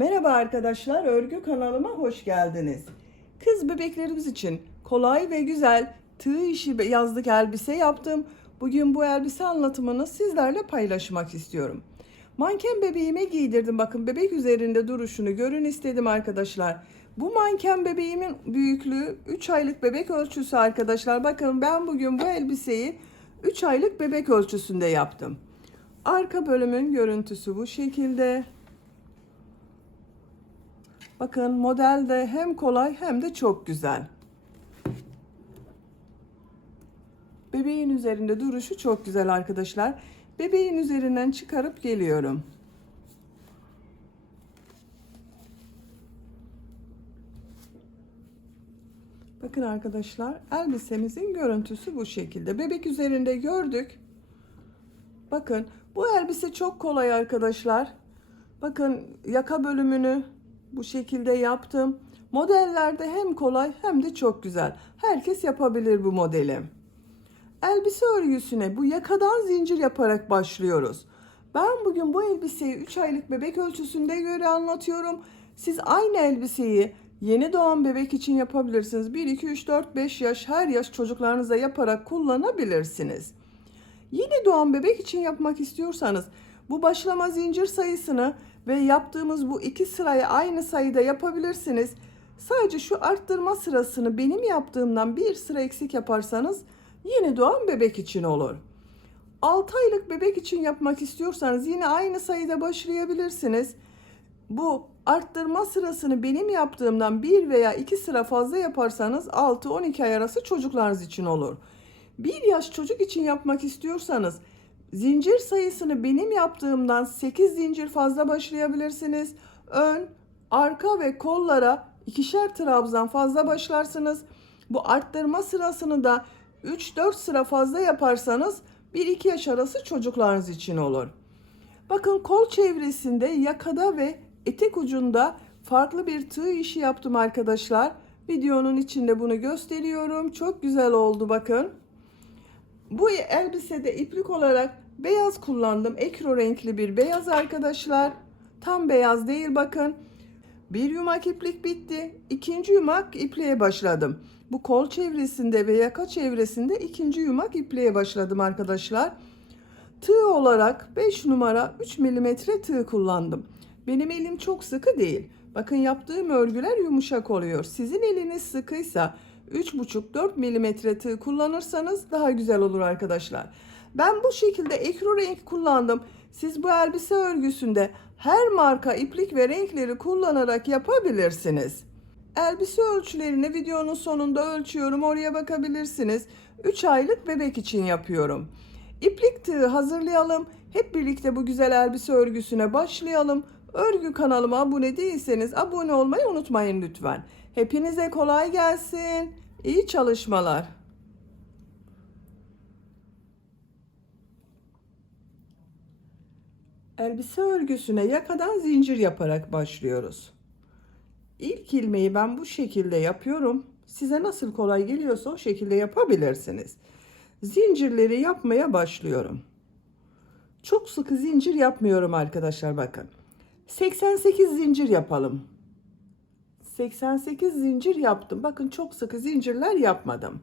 Merhaba arkadaşlar, örgü kanalıma hoş geldiniz. Kız bebeklerimiz için kolay ve güzel tığ işi yazlık elbise yaptım. Bugün bu elbise anlatımını sizlerle paylaşmak istiyorum. Manken bebeğime giydirdim. Bakın bebek üzerinde duruşunu görün istedim arkadaşlar. Bu manken bebeğimin büyüklüğü 3 aylık bebek ölçüsü arkadaşlar. Bakın ben bugün bu elbiseyi 3 aylık bebek ölçüsünde yaptım. Arka bölümün görüntüsü bu şekilde. Bakın model de hem kolay hem de çok güzel. Bebeğin üzerinde duruşu çok güzel arkadaşlar. Bebeğin üzerinden çıkarıp geliyorum. Bakın arkadaşlar, elbisemizin görüntüsü bu şekilde. Bebek üzerinde gördük. Bakın bu elbise çok kolay arkadaşlar. Bakın yaka bölümünü bu şekilde yaptım. Modellerde hem kolay hem de çok güzel. Herkes yapabilir bu modeli. Elbise örgüsüne bu yakadan zincir yaparak başlıyoruz. Ben bugün bu elbiseyi 3 aylık bebek ölçüsünde göre anlatıyorum. Siz aynı elbiseyi yeni doğan bebek için yapabilirsiniz. 1, 2, 3, 4, 5 yaş her yaş çocuklarınıza yaparak kullanabilirsiniz. Yeni doğan bebek için yapmak istiyorsanız bu başlama zincir sayısını ve yaptığımız bu iki sırayı aynı sayıda yapabilirsiniz. Sadece şu arttırma sırasını benim yaptığımdan bir sıra eksik yaparsanız yeni doğan bebek için olur. 6 aylık bebek için yapmak istiyorsanız yine aynı sayıda başlayabilirsiniz. Bu arttırma sırasını benim yaptığımdan 1 veya 2 sıra fazla yaparsanız 6-12 ay arası çocuklarınız için olur. 1 yaş çocuk için yapmak istiyorsanız zincir sayısını benim yaptığımdan 8 zincir fazla başlayabilirsiniz. Ön, arka ve kollara ikişer trabzan fazla başlarsınız. Bu arttırma sırasını da 3-4 sıra fazla yaparsanız 1-2 yaş arası çocuklarınız için olur. Bakın kol çevresinde, yakada ve etek ucunda farklı bir tığ işi yaptım arkadaşlar. Videonun içinde bunu gösteriyorum. Çok güzel oldu bakın. Bu elbisede iplik olarak beyaz kullandım. Ekru renkli bir beyaz arkadaşlar. Tam beyaz değil bakın. Bir yumak iplik bitti. İkinci yumak ipliğe başladım. Bu kol çevresinde ve yaka çevresinde ikinci yumak ipliğe başladım arkadaşlar. Tığ olarak 5 numara 3 milimetre tığ kullandım. Benim elim çok sıkı değil. Bakın yaptığım örgüler yumuşak oluyor. Sizin eliniz sıkıysa 3,5-4 milimetre tığ kullanırsanız daha güzel olur arkadaşlar. Ben bu şekilde ekru renk kullandım. Siz bu elbise örgüsünde her marka iplik ve renkleri kullanarak yapabilirsiniz. Elbise ölçülerini videonun sonunda ölçüyorum. Oraya bakabilirsiniz. 3 aylık bebek için yapıyorum. İplik tığı hazırlayalım. Hep birlikte bu güzel elbise örgüsüne başlayalım. Örgü kanalıma abone değilseniz abone olmayı unutmayın lütfen. Hepinize kolay gelsin. İyi çalışmalar. Elbise örgüsüne yakadan zincir yaparak başlıyoruz. İlk ilmeği ben bu şekilde yapıyorum. Size nasıl kolay geliyorsa o şekilde yapabilirsiniz. Zincirleri yapmaya başlıyorum. Çok sıkı zincir yapmıyorum arkadaşlar bakın. 88 zincir yapalım. 88 zincir yaptım. Bakın çok sıkı zincirler yapmadım.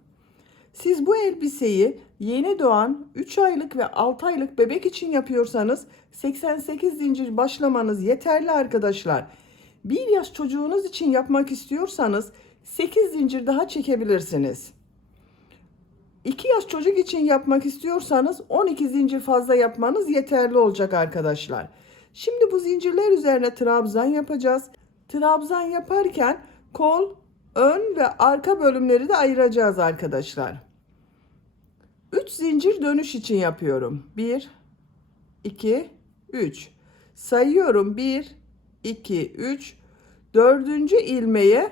Siz bu elbiseyi yeni doğan 3 aylık ve 6 aylık bebek için yapıyorsanız 88 zincir başlamanız yeterli arkadaşlar. 1 yaş çocuğunuz için yapmak istiyorsanız 8 zincir daha çekebilirsiniz. 2 yaş çocuk için yapmak istiyorsanız 12 zincir fazla yapmanız yeterli olacak arkadaşlar. Şimdi bu zincirler üzerine trabzan yapacağız. Trabzan yaparken kol, ön ve arka bölümleri de ayıracağız arkadaşlar. 3 zincir dönüş için yapıyorum. 1, 2, 3. Sayıyorum 1, 2, 3. Dördüncü ilmeğe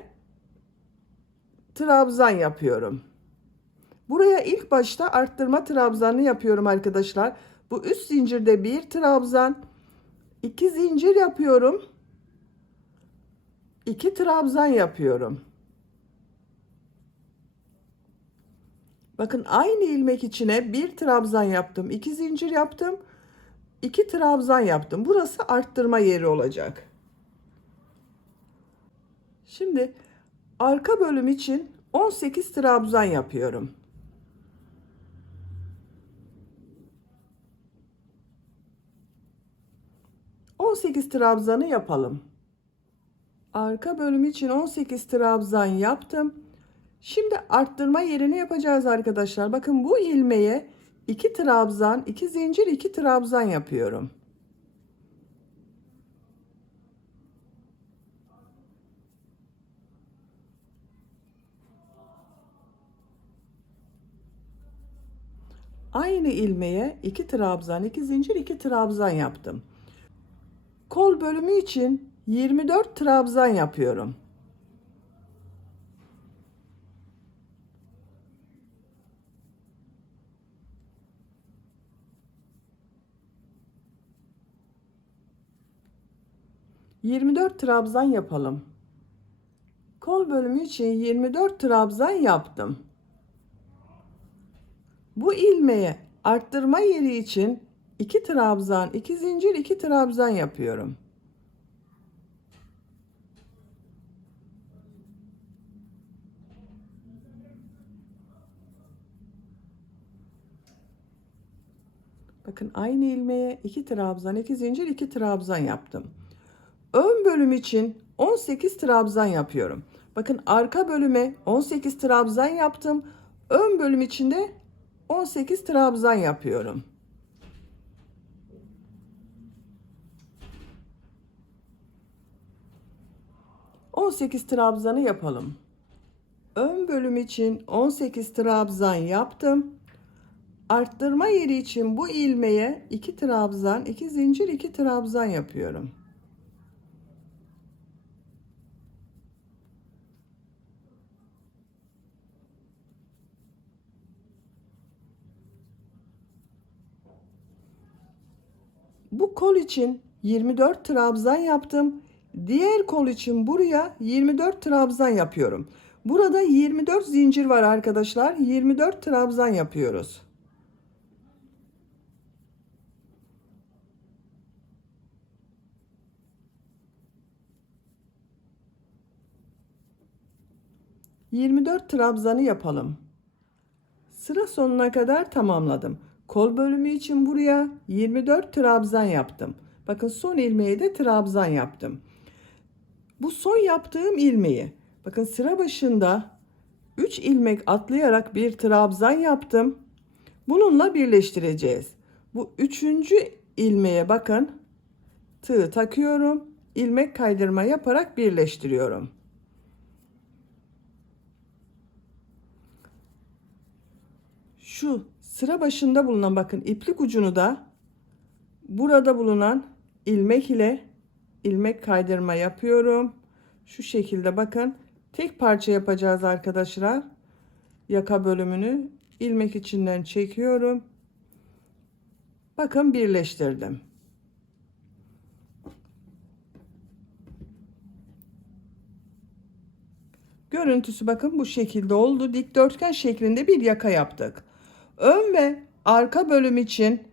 trabzan yapıyorum. Buraya ilk başta arttırma trabzanı yapıyorum arkadaşlar. Bu üst zincirde bir trabzan, 2 zincir yapıyorum. 2 trabzan yapıyorum. Bakın aynı ilmek içine bir trabzan yaptım, 2 zincir yaptım, 2 trabzan yaptım. Burası arttırma yeri olacak. Şimdi arka bölüm için 18 trabzan yapıyorum. ...18 trabzanı yapalım. Arka bölüm için 18 trabzan yaptım. Şimdi arttırma yerini yapacağız arkadaşlar. Bakın bu ilmeğe 2 trabzan, 2 zincir, 2 trabzan yapıyorum. Aynı ilmeğe 2 trabzan, 2 zincir, 2 trabzan yaptım. Kol bölümü için 24 trabzan yapıyorum. ...24 trabzan yapalım. Kol bölümü için 24 trabzan yaptım. Bu ilmeğe arttırma yeri için 2 trabzan, 2 zincir, 2 trabzan yapıyorum. Bakın aynı ilmeğe 2 trabzan, 2 zincir, 2 trabzan yaptım. Ön bölüm için 18 trabzan yapıyorum. Bakın arka bölüme 18 trabzan yaptım. Ön bölüm için de 18 trabzan yapıyorum. ...18 trabzanı yapalım. Ön bölüm için 18 trabzan yaptım. Arttırma yeri için bu ilmeğe 2 trabzan, 2 zincir, 2 trabzan yapıyorum. Bu kol için 24 trabzan yaptım. Diğer kol için buraya 24 trabzan yapıyorum. Burada 24 zincir var arkadaşlar. 24 trabzan yapıyoruz. ...24 trabzanı yapalım. Sıra sonuna kadar tamamladım. Kol bölümü için buraya 24 trabzan yaptım. Bakın son ilmeğe de trabzan yaptım. Bu son yaptığım ilmeği bakın sıra başında 3 ilmek atlayarak bir trabzan yaptım. Bununla birleştireceğiz. Bu üçüncü ilmeğe bakın tığ takıyorum. İlmek kaydırma yaparak birleştiriyorum. Şu sıra başında bulunan bakın iplik ucunu da burada bulunan ilmek ile ilmek kaydırma yapıyorum. Şu şekilde bakın tek parça yapacağız arkadaşlar. Yaka bölümünü ilmek içinden çekiyorum. Bakın birleştirdim. Görüntüsü bakın bu şekilde oldu. Dikdörtgen şeklinde bir yaka yaptık. Ön ve arka bölüm için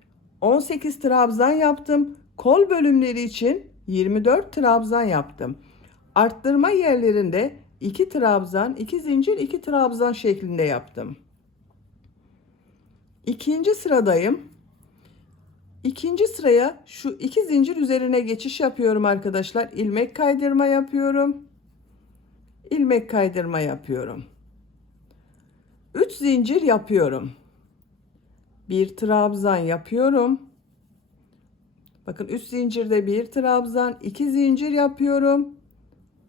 18 trabzan yaptım. Kol bölümleri için 24 trabzan yaptım. Arttırma yerlerinde 2 trabzan, 2 zincir, 2 trabzan şeklinde yaptım. İkinci sıradayım. İkinci sıraya şu 2 zincir üzerine geçiş yapıyorum arkadaşlar. İlmek kaydırma yapıyorum. İlmek kaydırma yapıyorum. 3 zincir yapıyorum. Bir trabzan yapıyorum. Bakın 3 zincirde bir trabzan, 2 zincir yapıyorum.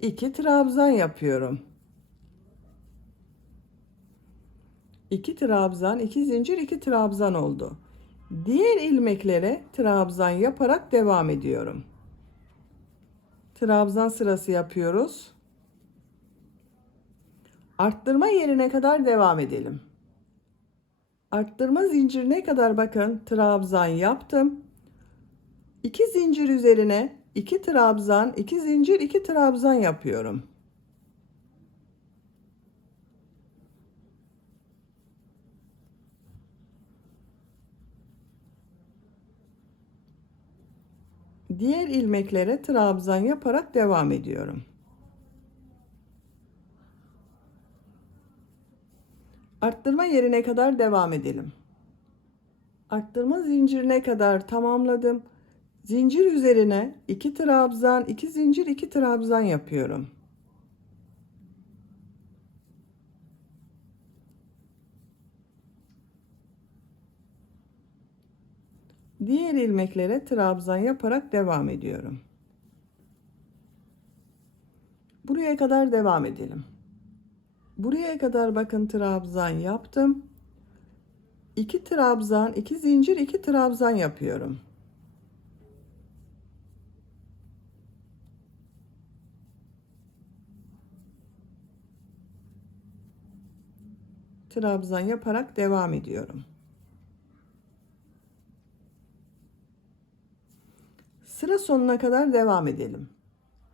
2 trabzan yapıyorum. 2 trabzan, 2 zincir, 2 trabzan oldu. Diğer ilmeklere trabzan yaparak devam ediyorum. Trabzan sırası yapıyoruz. Arttırma yerine kadar devam edelim. Arttırma zincirine kadar bakın trabzan yaptım. 2 zincir üzerine 2 trabzan, 2 zincir, 2 trabzan yapıyorum. Diğer ilmeklere trabzan yaparak devam ediyorum. Arttırma yerine kadar devam edelim. Arttırma zincirine kadar tamamladım. Zincir üzerine 2 trabzan, 2 zincir, 2 trabzan yapıyorum. Diğer ilmeklere trabzan yaparak devam ediyorum. Buraya kadar devam edelim. Buraya kadar bakın trabzan yaptım. 2 trabzan, 2 zincir, 2 trabzan yapıyorum. Trabzan yaparak devam ediyorum. Sıra sonuna kadar devam edelim.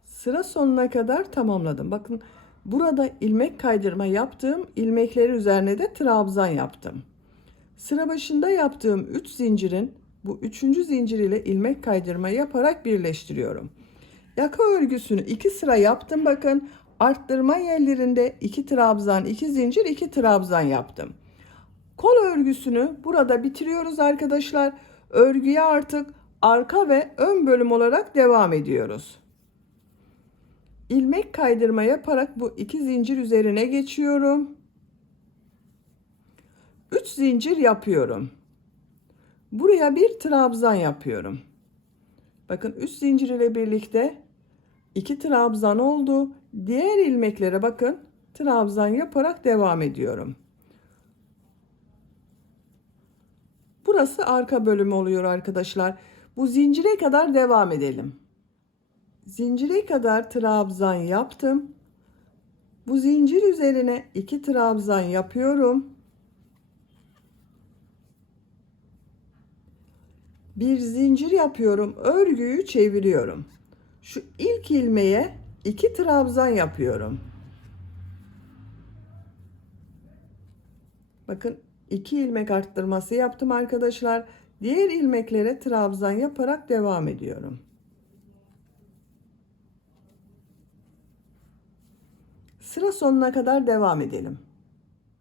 Sıra sonuna kadar tamamladım. Bakın burada ilmek kaydırma yaptım. İlmekleri üzerine de trabzan yaptım. Sıra başında yaptığım 3 zincirin bu 3. zincir ile ilmek kaydırma yaparak birleştiriyorum. Yaka örgüsünü 2 sıra yaptım. Bakın arttırma yerlerinde 2 trabzan, 2 zincir, 2 trabzan yaptım. Kol örgüsünü burada bitiriyoruz arkadaşlar. Örgüye artık arka ve ön bölüm olarak devam ediyoruz. İlmek kaydırma yaparak bu 2 zincir üzerine geçiyorum. 3 zincir yapıyorum. Buraya bir trabzan yapıyorum. Bakın 3 zincir ile birlikte 2 trabzan oldu. Diğer ilmeklere bakın trabzan yaparak devam ediyorum. Burası arka bölümü oluyor arkadaşlar. Bu zincire kadar devam edelim. Zincire kadar trabzan yaptım. Bu zincir üzerine 2 trabzan yapıyorum. Bir zincir yapıyorum. Örgüyü çeviriyorum. Şu ilk ilmeğe 2 trabzan yapıyorum. Bakın 2 ilmek arttırması yaptım arkadaşlar. Diğer ilmeklere trabzan yaparak devam ediyorum. Sıra sonuna kadar devam edelim.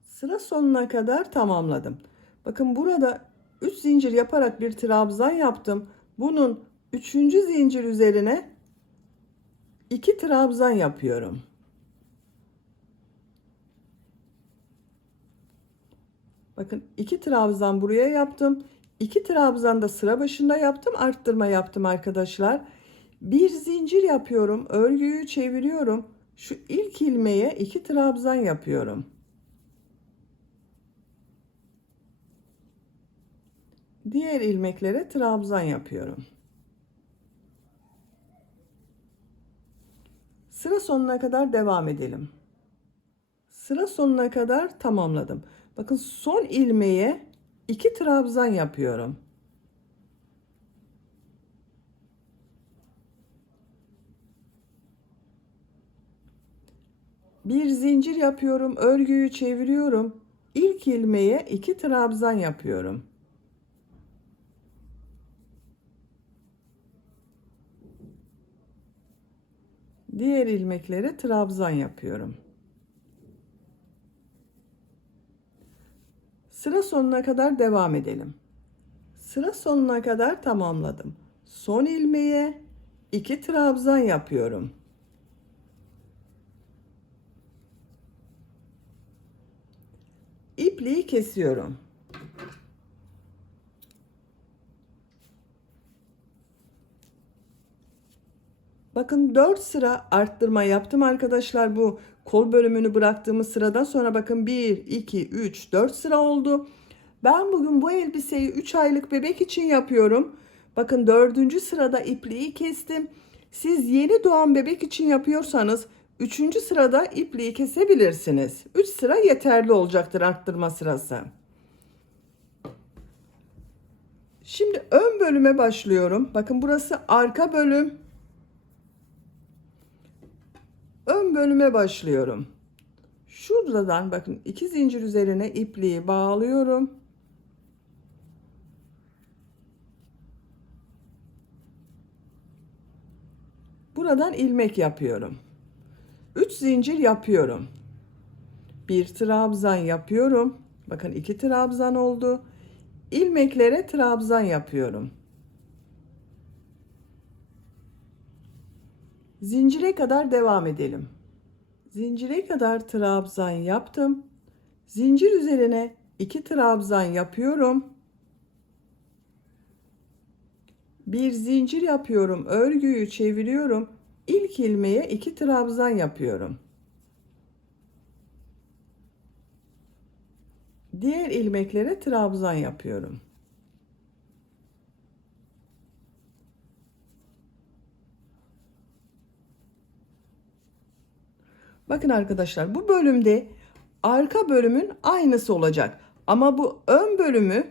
Sıra sonuna kadar tamamladım. Bakın burada 3 zincir yaparak bir trabzan yaptım. Bunun 3. zincir üzerine 2 trabzan yapıyorum. Bakın 2 trabzan buraya yaptım. 2 trabzan da sıra başında yaptım. Arttırma yaptım arkadaşlar. Bir zincir yapıyorum. Örgüyü çeviriyorum. Şu ilk ilmeğe 2 trabzan yapıyorum. Diğer ilmeklere trabzan yapıyorum. Sıra sonuna kadar devam edelim. Sıra sonuna kadar tamamladım. Bakın son ilmeğe 2 trabzan yapıyorum. Bir zincir yapıyorum, örgüyü çeviriyorum. İlk ilmeğe 2 trabzan yapıyorum. Diğer ilmeklere trabzan yapıyorum. Sıra sonuna kadar devam edelim. Sıra sonuna kadar tamamladım. Son ilmeğe 2 trabzan yapıyorum. İpliği kesiyorum. Bakın 4 sıra arttırma yaptım arkadaşlar. Bu kol bölümünü bıraktığımız sıradan sonra bakın 1, 2, 3, 4 sıra oldu. Ben bugün bu elbiseyi 3 aylık bebek için yapıyorum. Bakın 4. sırada ipliği kestim. Siz yeni doğan bebek için yapıyorsanız 3. sırada ipliği kesebilirsiniz. 3 sıra yeterli olacaktır arttırma sırası. Şimdi ön bölüme başlıyorum. Bakın burası arka bölüm. Ön bölüme başlıyorum. Şuradan bakın 2 zincir üzerine ipliği bağlıyorum. Buradan ilmek yapıyorum. 3 zincir yapıyorum. Bir trabzan yapıyorum. Bakın 2 trabzan oldu. İlmeklere trabzan yapıyorum. Zincire kadar devam edelim. Zincire kadar trabzan yaptım. Zincir üzerine 2 trabzan yapıyorum. Bir zincir yapıyorum. Örgüyü çeviriyorum. İlk ilmeğe 2 trabzan yapıyorum. Diğer ilmeklere trabzan yapıyorum. Bakın arkadaşlar, bu bölümde arka bölümün aynısı olacak. Ama bu ön bölümü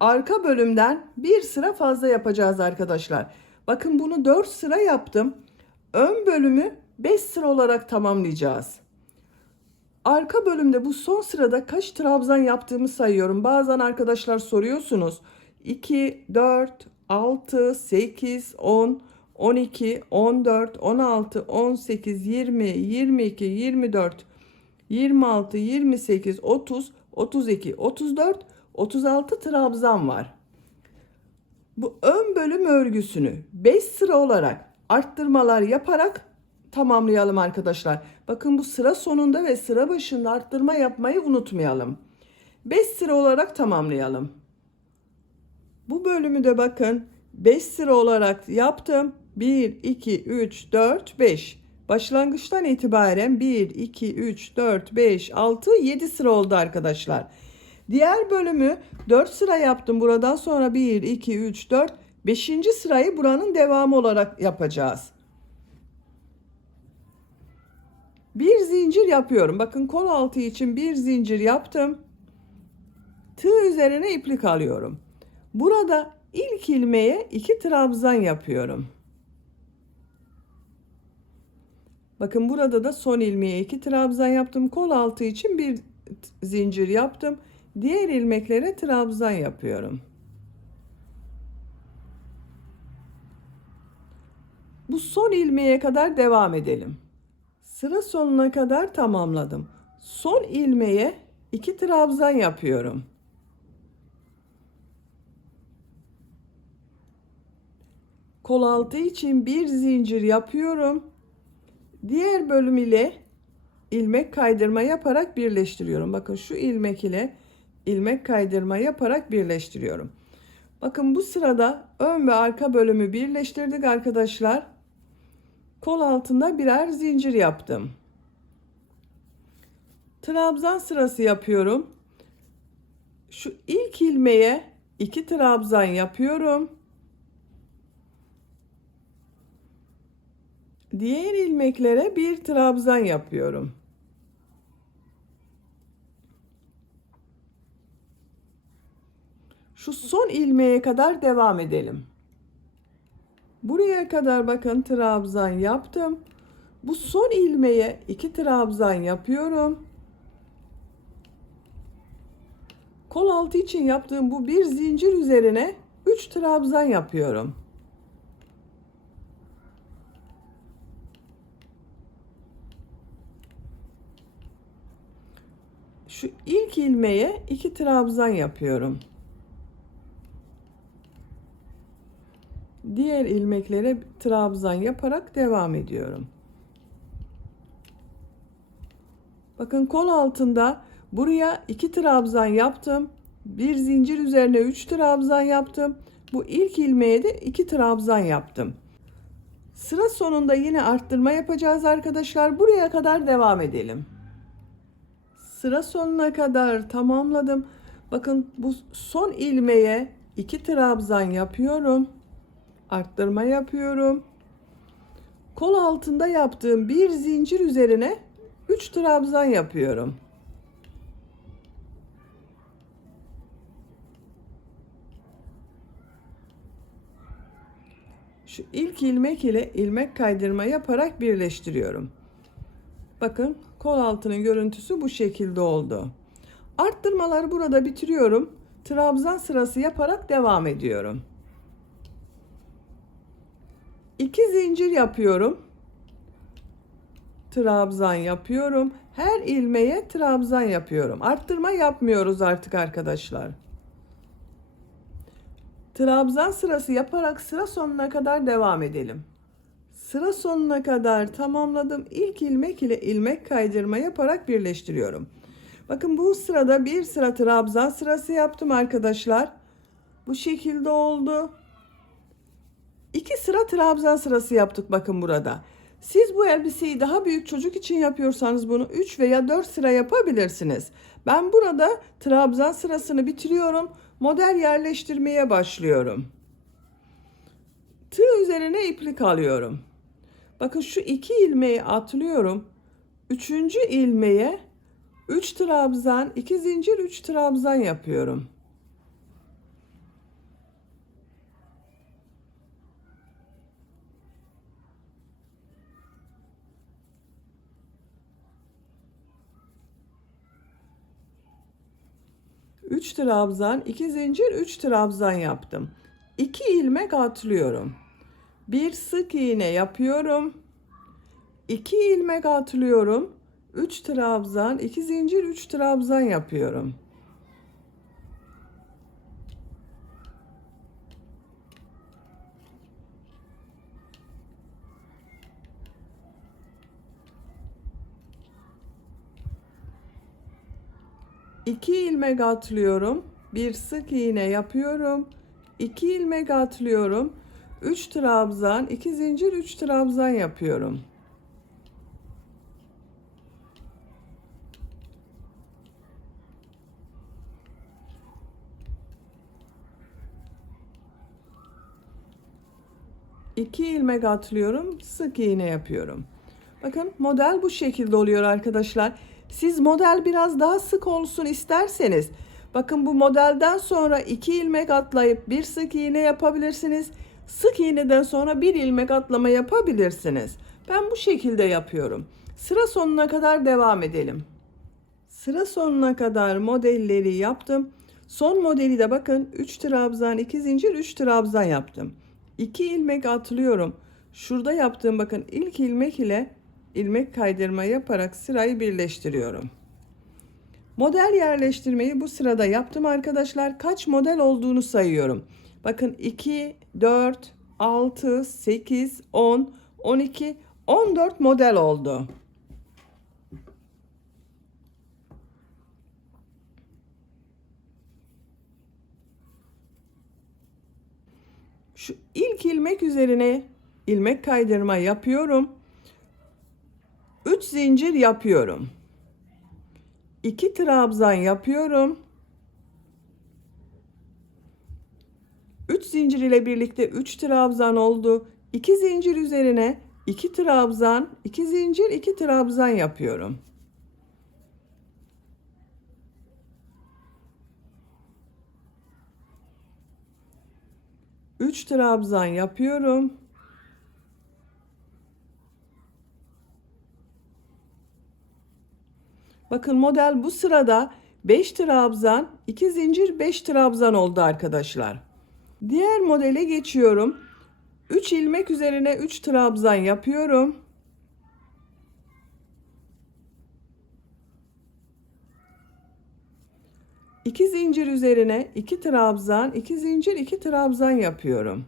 arka bölümden bir sıra fazla yapacağız arkadaşlar. Bakın bunu 4 sıra yaptım. Ön bölümü 5 sıra olarak tamamlayacağız. Arka bölümde bu son sırada kaç trabzan yaptığımı sayıyorum. Bazen arkadaşlar soruyorsunuz. 2, 4, 6, 8, 10, 12, 14, 16, 18, 20, 22, 24, 26, 28, 30, 32, 34, 36 trabzan var. Bu ön bölüm örgüsünü 5 sıra olarak arttırmalar yaparak tamamlayalım arkadaşlar. Bakın bu sıra sonunda ve sıra başında arttırma yapmayı unutmayalım. 5 sıra olarak tamamlayalım. Bu bölümü de bakın 5 sıra olarak yaptım. 1, 2, 3, 4, 5. Başlangıçtan itibaren 1, 2, 3, 4, 5, 6, 7 sıra oldu arkadaşlar. Diğer bölümü 4 sıra yaptım. Buradan sonra 1, 2, 3, 4, 5. sırayı buranın devamı olarak yapacağız. Bir zincir yapıyorum. Bakın kol altı için bir zincir yaptım. Tığ üzerine iplik alıyorum. Burada ilk ilmeğe 2 trabzan yapıyorum. Bakın burada da son ilmeğe 2 trabzan yaptım. Kol altı için bir zincir yaptım. Diğer ilmeklere trabzan yapıyorum. Bu son ilmeğe kadar devam edelim. Sıra sonuna kadar tamamladım. Son ilmeğe 2 trabzan yapıyorum. Kol altı için bir zincir yapıyorum. Diğer bölüm ile ilmek kaydırma yaparak birleştiriyorum. Bakın şu ilmek ile ilmek kaydırma yaparak birleştiriyorum. Bakın bu sırada ön ve arka bölümü birleştirdik arkadaşlar. Kol altında birer zincir yaptım. Trabzan sırası yapıyorum. Şu ilk ilmeğe 2 trabzan yapıyorum. Diğer ilmeklere bir trabzan yapıyorum. Şu son ilmeğe kadar devam edelim. Buraya kadar bakın trabzan yaptım. Bu son ilmeğe 2 trabzan yapıyorum. Kol altı için yaptığım bu bir zincir üzerine 3 trabzan yapıyorum. Şu ilk ilmeğe 2 trabzan yapıyorum. Diğer ilmeklere trabzan yaparak devam ediyorum. Bakın kol altında buraya 2 trabzan yaptım. Bir zincir üzerine 3 trabzan yaptım. Bu ilk ilmeğe de 2 trabzan yaptım. Sıra sonunda yine arttırma yapacağız arkadaşlar. Buraya kadar devam edelim. Sıra sonuna kadar tamamladım. Bakın bu son ilmeğe 2 trabzan yapıyorum. Arttırma yapıyorum. Kol altında yaptığım bir zincir üzerine 3 trabzan yapıyorum. Şu ilk ilmek ile ilmek kaydırma yaparak birleştiriyorum. Bakın kol altının görüntüsü bu şekilde oldu. Arttırmaları burada bitiriyorum. Trabzan sırası yaparak devam ediyorum. 2 zincir yapıyorum. trabzan yapıyorum. Her ilmeğe trabzan yapıyorum. Arttırma yapmıyoruz artık arkadaşlar. Trabzan sırası yaparak sıra sonuna kadar devam edelim. Sıra sonuna kadar tamamladım. İlk ilmek ile ilmek kaydırma yaparak birleştiriyorum. Bakın bu sırada bir sıra trabzan sırası yaptım arkadaşlar. Bu şekilde oldu. 2 sıra trabzan sırası yaptık bakın burada. Siz bu elbiseyi daha büyük çocuk için yapıyorsanız bunu 3 veya 4 sıra yapabilirsiniz. Ben burada trabzan sırasını bitiriyorum. Model yerleştirmeye başlıyorum. Tığ üzerine iplik alıyorum. Bakın şu 2 ilmeği atlıyorum. 3. ilmeğe 3 trabzan, 2 zincir, 3 trabzan yapıyorum. Üç trabzan, 2 zincir, 3 trabzan yaptım. 2 ilmek atlıyorum. Bir sık iğne yapıyorum. 2 ilmek atlıyorum. 3 trabzan, 2 zincir, 3 trabzan yapıyorum. İki ilmek atlıyorum. Bir sık iğne yapıyorum. 2 ilmek atlıyorum. 3 trabzan, 2 zincir, 3 trabzan yapıyorum. İki ilmek atlıyorum, sık iğne yapıyorum. Bakın model bu şekilde oluyor arkadaşlar. Siz model biraz daha sık olsun isterseniz, bakın bu modelden sonra 2 ilmek atlayıp bir sık iğne yapabilirsiniz. Sık iğneden sonra bir ilmek atlama yapabilirsiniz. Ben bu şekilde yapıyorum. Sıra sonuna kadar devam edelim. Sıra sonuna kadar modelleri yaptım. Son modeli de bakın 3 trabzan, 2 zincir, 3 trabzan yaptım. 2 ilmek atlıyorum. Şurada yaptığım bakın ilk ilmek ile ilmek kaydırma yaparak sırayı birleştiriyorum. Model yerleştirmeyi bu sırada yaptım arkadaşlar. Kaç model olduğunu sayıyorum. Bakın 2, 4, 6, 8, 10, 12, 14 model oldu. Şu ilk ilmek üzerine ilmek kaydırma yapıyorum. 3 zincir yapıyorum. 2 trabzan yapıyorum. 3 zincir ile birlikte 3 trabzan oldu. 2 zincir üzerine 2 trabzan, 2 zincir, 2 trabzan yapıyorum. Üç trabzan yapıyorum. Bakın model bu sırada 5 trabzan, 2 zincir, 5 trabzan oldu arkadaşlar. Diğer modele geçiyorum. 3 ilmek üzerine 3 trabzan yapıyorum. İki zincir üzerine 2 trabzan, 2 zincir, 2 trabzan yapıyorum.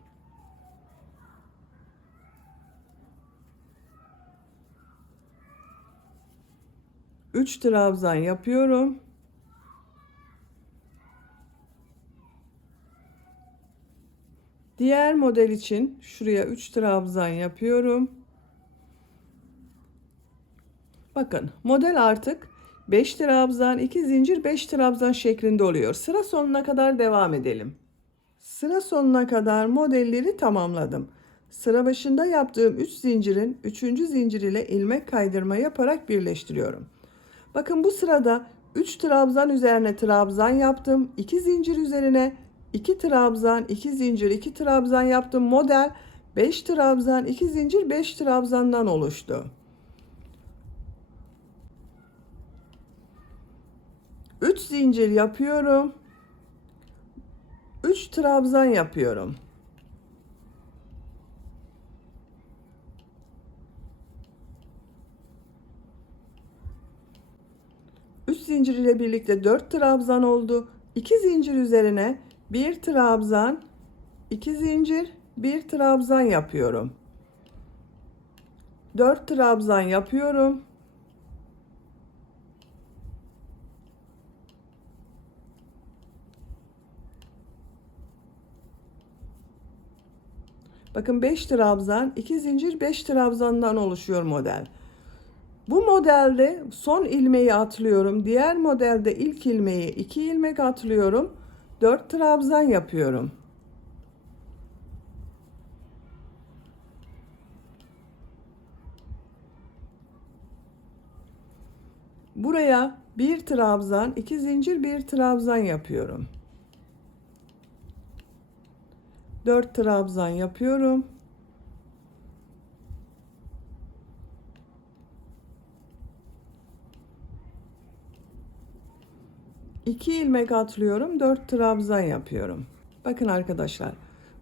Üç trabzan yapıyorum. Diğer model için şuraya 3 trabzan yapıyorum. Bakın model artık 5 trabzan, 2 zincir, 5 trabzan şeklinde oluyor. Sıra sonuna kadar devam edelim. Sıra sonuna kadar modelleri tamamladım. Sıra başında yaptığım 3 zincirin 3. zincir ile ilmek kaydırma yaparak birleştiriyorum. Bakın bu sırada 3 trabzan üzerine trabzan yaptım. 2 zincir üzerine 2 trabzan, 2 zincir, 2 trabzan yaptım. Model 5 trabzan, 2 zincir, 5 trabzandan oluştu. 3 zincir yapıyorum. 3 trabzan yapıyorum. zincir ile birlikte 4 trabzan oldu. 2 zincir üzerine 1 trabzan, 2 zincir, 1 trabzan yapıyorum. 4 trabzan yapıyorum. Bakın 5 trabzan, 2 zincir, 5 trabzandan oluşuyor model. Bu modelde son ilmeği atlıyorum. Diğer modelde ilk ilmeği 2 ilmek atlıyorum. 4 trabzan yapıyorum. Buraya 1 trabzan, 2 zincir, 1 trabzan yapıyorum. 4 trabzan yapıyorum. İki ilmek atlıyorum, 4 trabzan yapıyorum. Bakın arkadaşlar,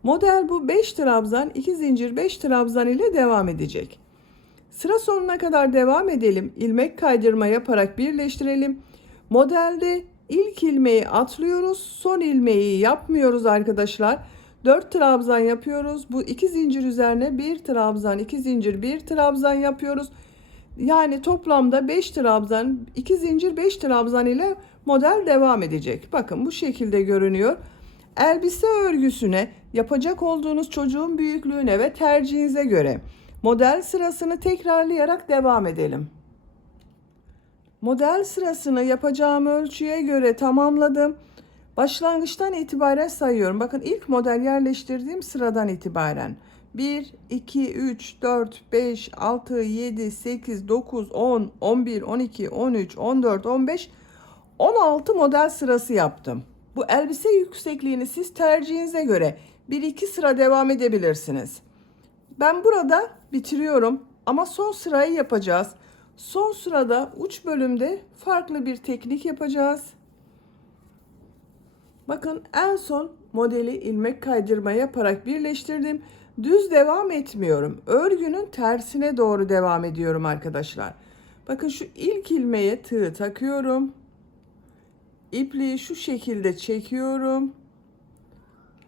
model bu. 5 trabzan, 2 zincir, 5 trabzan ile devam edecek. Sıra sonuna kadar devam edelim. İlmek kaydırma yaparak birleştirelim. Modelde ilk ilmeği atlıyoruz, son ilmeği yapmıyoruz arkadaşlar. 4 trabzan yapıyoruz. Bu 2 zincir üzerine 1 trabzan, 2 zincir, 1 trabzan yapıyoruz. Yani toplamda 5 trabzan, 2 zincir, 5 trabzan ile model devam edecek. Bakın bu şekilde görünüyor. Elbise örgüsüne yapacak olduğunuz çocuğun büyüklüğüne ve tercihinize göre model sırasını tekrarlayarak devam edelim. Model sırasını yapacağım ölçüye göre tamamladım. Başlangıçtan itibaren sayıyorum. Bakın ilk model yerleştirdiğim sıradan itibaren. 1, 2, 3, 4, 5, 6, 7, 8, 9, 10, 11, 12, 13, 14, 15, 16 model sırası yaptım. Bu elbise yüksekliğini siz tercihinize göre 1-2 sıra devam edebilirsiniz. Ben burada bitiriyorum ama son sırayı yapacağız. Son sırada uç bölümde farklı bir teknik yapacağız. Bakın en son modeli ilmek kaydırma yaparak birleştirdim. Düz devam etmiyorum. Örgünün tersine doğru devam ediyorum arkadaşlar. Bakın şu ilk ilmeğe tığ takıyorum. İpliği şu şekilde çekiyorum.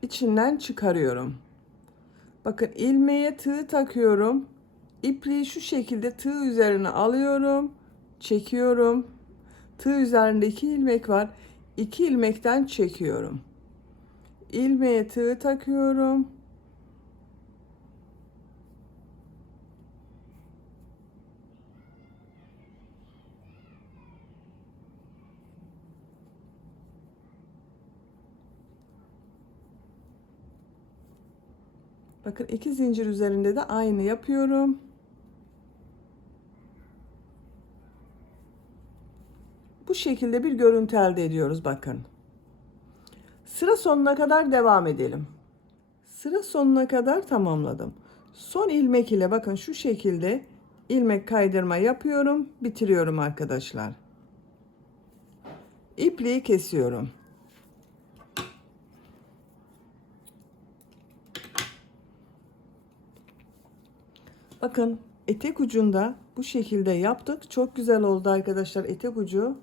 İçinden çıkarıyorum. Bakın ilmeğe tığ takıyorum. İpliği şu şekilde tığ üzerine alıyorum. Çekiyorum. Tığ üzerinde 2 ilmek var. 2 ilmekten çekiyorum. İlmeğe tığ takıyorum. Bakın 2 zincir üzerinde de aynı yapıyorum. Bu şekilde bir görüntü elde ediyoruz bakın. Sıra sonuna kadar devam edelim. Sıra sonuna kadar tamamladım. Son ilmek ile bakın şu şekilde ilmek kaydırma yapıyorum, bitiriyorum arkadaşlar. İpliği kesiyorum. Bakın etek ucunda bu şekilde yaptık. Çok güzel oldu arkadaşlar etek ucu.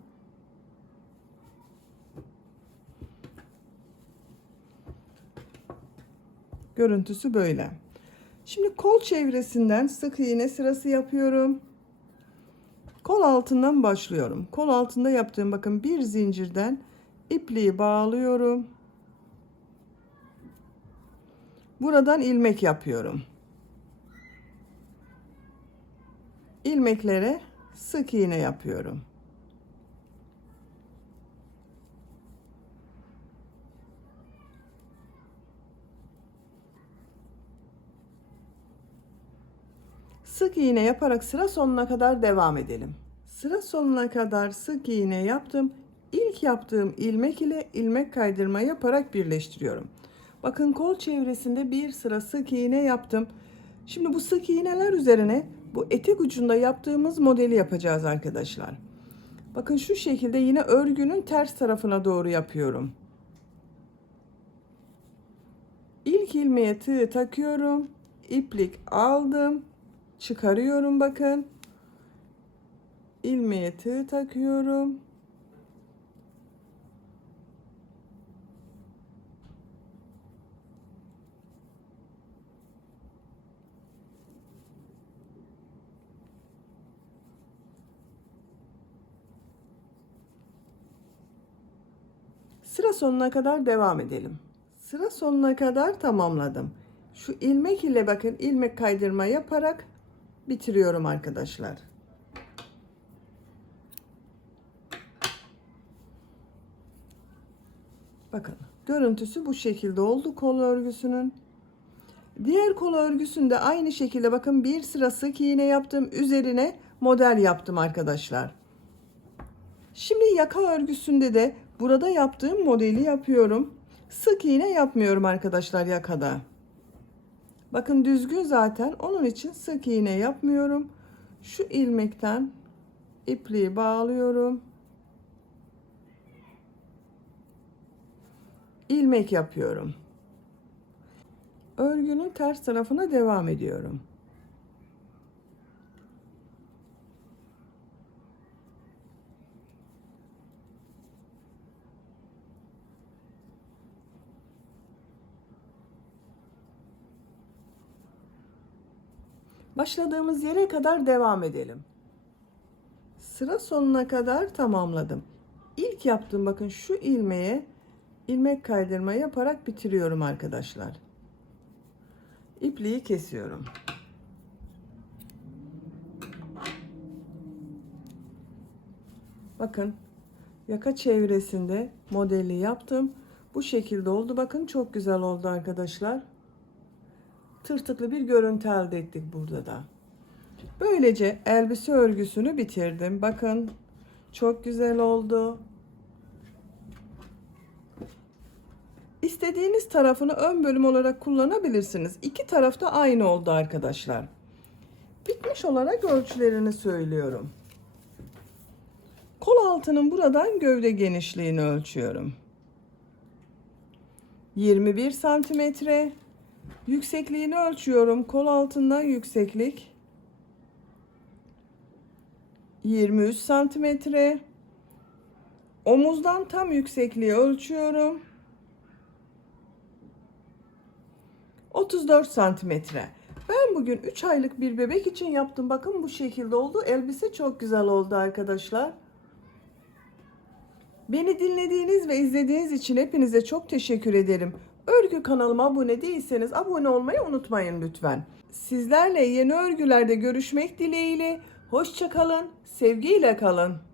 Görüntüsü böyle. Şimdi kol çevresinden sık iğne sırası yapıyorum. Kol altından başlıyorum. Kol altında yaptığım bakın bir zincirden ipliği bağlıyorum. Buradan ilmek yapıyorum. İlmeklere sık iğne yapıyorum. Sık iğne yaparak sıra sonuna kadar devam edelim. Sıra sonuna kadar sık iğne yaptım. İlk yaptığım ilmek ile ilmek kaydırma yaparak birleştiriyorum. Bakın kol çevresinde bir sıra sık iğne yaptım. Şimdi bu sık iğneler üzerine bu etek ucunda yaptığımız modeli yapacağız arkadaşlar. Bakın şu şekilde yine örgünün ters tarafına doğru yapıyorum. İlk ilmeğe tığ takıyorum. İplik aldım. Çıkarıyorum bakın. İlmeğe tığ takıyorum. Sıra sonuna kadar devam edelim. Sıra sonuna kadar tamamladım. Şu ilmek ile bakın ilmek kaydırma yaparak bitiriyorum arkadaşlar. Bakın görüntüsü bu şekilde oldu kol örgüsünün. Diğer kol örgüsünde aynı şekilde bakın bir sıra sık iğne yaptım. Üzerine model yaptım arkadaşlar. Şimdi yaka örgüsünde de burada yaptığım modeli yapıyorum. Sık iğne yapmıyorum arkadaşlar yakada. Bakın düzgün zaten, onun için sık iğne yapmıyorum. Şu ilmekten ipliği bağlıyorum. İlmek yapıyorum. Örgünün ters tarafına devam ediyorum. Başladığımız yere kadar devam edelim. Sıra sonuna kadar tamamladım. İlk yaptığım bakın şu ilmeğe ilmek kaydırma yaparak bitiriyorum arkadaşlar. İpliği kesiyorum. Bakın yaka çevresinde modeli yaptım. Bu şekilde oldu. Bakın çok güzel oldu arkadaşlar. Tırtıklı bir görüntü elde ettik burada da. Böylece elbise örgüsünü bitirdim. Bakın çok güzel oldu. İstediğiniz tarafını ön bölüm olarak kullanabilirsiniz. İki taraf da aynı oldu arkadaşlar. Bitmiş olarak ölçülerini söylüyorum. Kol altının buradan gövde genişliğini ölçüyorum. 21 santimetre. Yüksekliğini ölçüyorum. Kol altından yükseklik 23 santimetre. Omuzdan tam yüksekliği ölçüyorum. 34 santimetre. Ben bugün 3 aylık bir bebek için yaptım. Bakın bu şekilde oldu. Elbise çok güzel oldu arkadaşlar. Beni dinlediğiniz ve izlediğiniz için hepinize çok teşekkür ederim. Örgü kanalıma abone değilseniz abone olmayı unutmayın lütfen. Sizlerle yeni örgülerde görüşmek dileğiyle. Hoşça kalın, sevgiyle kalın.